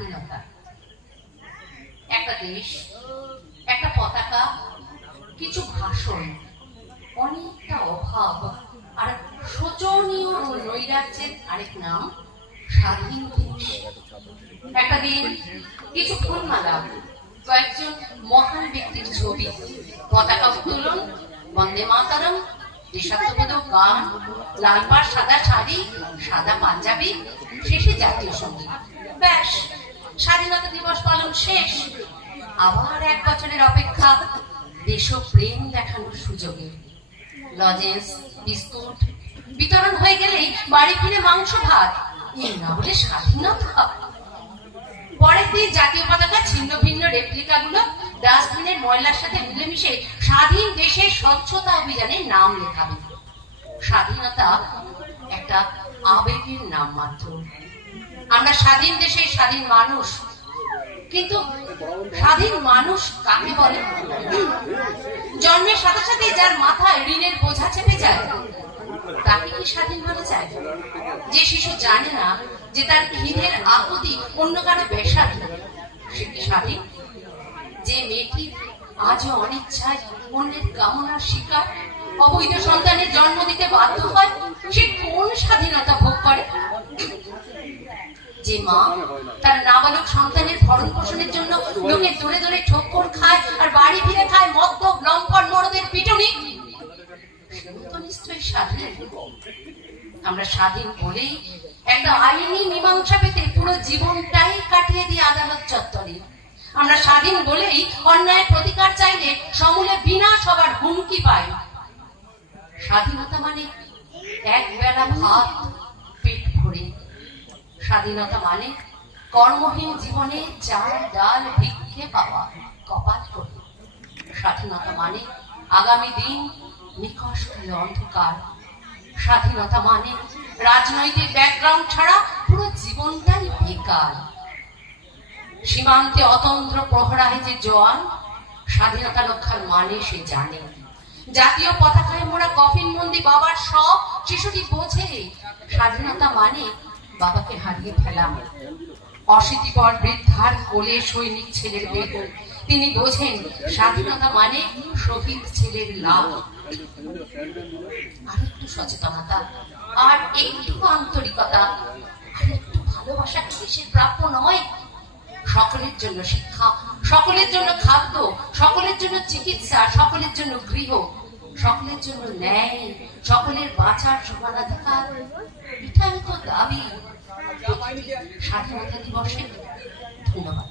স্বাধীনতা। একটা দেশ, একটা পতাকা, কিছু ভাষণ, অনেকটা অভাব, আর শোচনীয় নৈরাজ্যের আরেক নাম স্বাধীন দেশ। একটা দিন, কিছু ফুলমালা, কয়েকজন মহান ব্যক্তির ছবি, পতাকা উত্তোলন, বন্দে মাতরম, দেশাত্মবোধক গান, লাল পাড় সাদা শাড়ি, সাদা পাঞ্জাবি, শেষে জাতীয় সঙ্গীত। ব্যাস, স্বাধীনতা দিবস পালন শেষ। আবার 1 বছরের অপেক্ষা দেশপ্রেম দেখানোর সুযোগে। লজেন্স, বিস্কুট বিতরণ হয়ে গেলেই বাড়ি ফিরে মাংস ভাত, এই না হলে স্বাধীনতা। পরের দিন জাতীয় পতাকা ছিন্ন ভিন্ন রেপ্লিকা গুলো ডাস্টবিনের ময়লার সাথে মিলেমিশে স্বাধীন দেশের স্বচ্ছতা অভিযানে নাম লেখাবে। স্বাধীনতা একটা আবেগের নাম মাত্র। আমরা স্বাধীন দেশের স্বাধীন মানুষ, কিন্তু স্বাধীন মানুষ কাকে বলে? জন্মের সাথে সাথে যার মাথায় ঋণের বোঝা চেপে যায় তাকে কি স্বাধীন বলা যায়? যে শিশু জানে না যে তার খিদের আকুতি অন্য কারো বেসাধীন, সে কি স্বাধীন? যে মেয়েটি আজও অনিচ্ছায় অন্যের কামনার শিকার, অবৈধ সন্তানের জন্ম দিতে বাধ্য হয়, সে কোন স্বাধীনতা ভোগ করে? যে মা তার নাবালক সন্তানের ভরণ পোষণের জন্য লোকে দূরে দূরে ঠোক্কর খায় আর বাড়ি ফিরে খায় মদ্যপ লম্পট মরদের পিটুনি, সেগুলো তো নিশ্চয়ই স্বাধীন। আমরা স্বাধীন বলেই একটা আইনি মীমাংসা পেতে পুরো জীবনটাই কাটিয়ে দিই আদালত চত্বরে। আমরা স্বাধীন বলেই অন্যায় প্রতিকার চাইলে সমূলে বিনাশ হবার হুমকি পাই। স্বাধীনতা মানে এক বেলা ভাত পেট ভরে। স্বাধীনতা মানে কর্মহীন জীবনে চাল ডাল ভিক্ষে পাওয়া কপাল করে। স্বাধীনতা মানে আগামী দিন নিকষ অন্ধকার। স্বাধীনতা মানে রাজনৈতিক ব্যাকগ্রাউন্ড ছাড়া পুরো জীবনটাই বেকার। সীমান্তে অতন্ত্র প্রহরায় যে জওয়ান, স্বাধীনতা রক্ষার মানে সে জানে। জাতীয় পতাকায় মোড়া কফিন বন্দি বাবার সব শিশুটি বোঝে স্বাধীনতা মানে বাবাকে হারিয়ে ফেলা। অশীতিপর বৃদ্ধার কোলে সৈনিক ছেলের বেদন, তিনি বোঝেন স্বাধীনতা মানে শহীদ ছেলের লাভ। আর একটু সচেতনতা, আর একটু আন্তরিকতা, আর একটু ভালোবাসা কি দেশের প্রাপ্য নয়? সকলের জন্য শিক্ষা, সকলের জন্য খাদ্য, সকলের জন্য চিকিৎসা, সকলের জন্য গৃহ, সকলের জন্য ন্যায়, সকলের বাঁচার সমানাধিকার, এটাই তো দাবি স্বাধীনতা দিবসে। ধন্যবাদ।